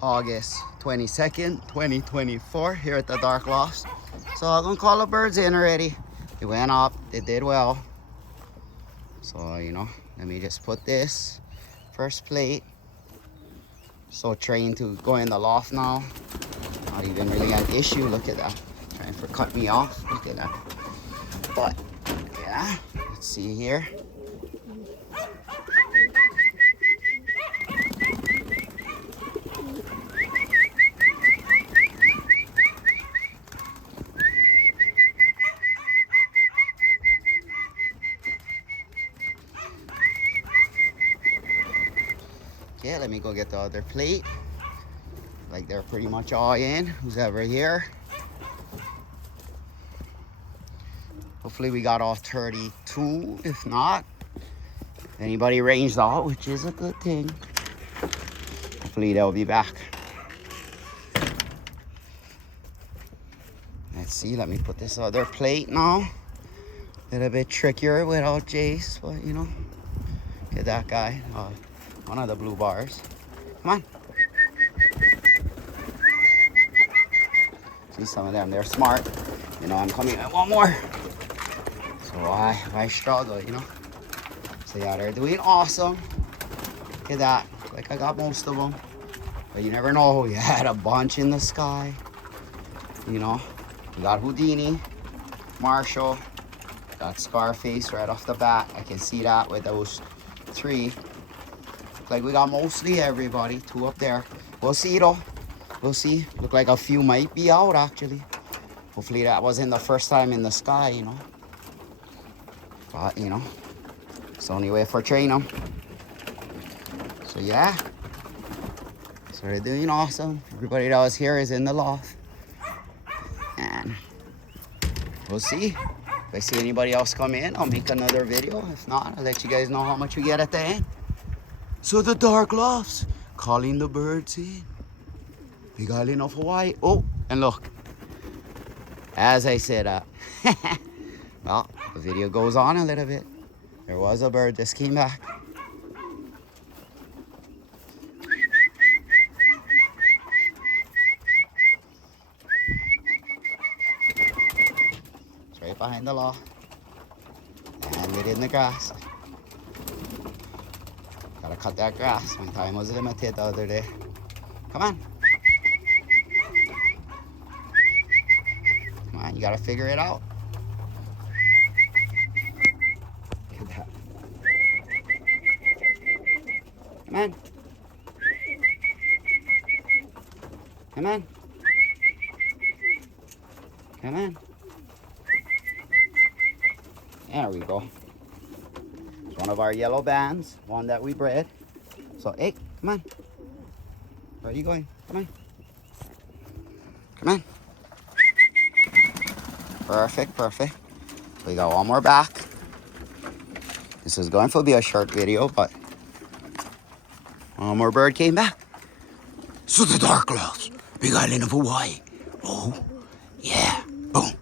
August 22nd, 2024 here at the Dark Lofts. So I'm gonna call the birds in already. They went up, they did well. So, you know, let me just put this first plate. So trained to go in the loft now. Not even really an issue, look at that. Trying to cut me off, look at that. But, yeah, let's see here. Okay, let me go get the other plate. Like they're pretty much all in, who's ever here. Hopefully we got all 32. If not, anybody ranged out, which is a good thing. Hopefully they'll be back. Let's see, let me put this other plate now. A little bit trickier without Jace, but you know, get that guy. One of the blue bars. Come on. See some of them, they're smart. You know, I'm coming at one more. So why struggle, you know? So yeah, they're doing awesome. Look at that. Like I got most of them. But you never know. You had a bunch in the sky. You know, we got Houdini, Marshall, got Scarface right off the bat. I can see that with those 3. Like we got mostly everybody. 2 up there. We'll see though. We'll see. Look like a few might be out actually. Hopefully that wasn't the first time in the sky, you know. But you know, it's the only way for train them. So yeah. So they're doing awesome. Everybody that was here is in the loft. And we'll see. If I see anybody else come in, I'll make another video. If not, I'll let you guys know how much we get at the end. So the Dark Lofts, calling the birds in. Big Island of Hawaii. Oh, and look. As I said, well, the video goes on a little bit. There was a bird just came back. It's right behind the loft. And it in the grass. Gotta cut that grass. My time was limited the other day. Come on. Come on, you gotta figure it out. Look at that. Come on. Come on. Come on. There we go. It's one of our yellow bands, one that we bred. So, hey, come on. Where are you going? Come on. Come on. Perfect, perfect. So we got one more back. This is going to be a short video, but one more bird came back. So the Dark Lofts, Big Island of Hawaii. Oh, yeah. Boom.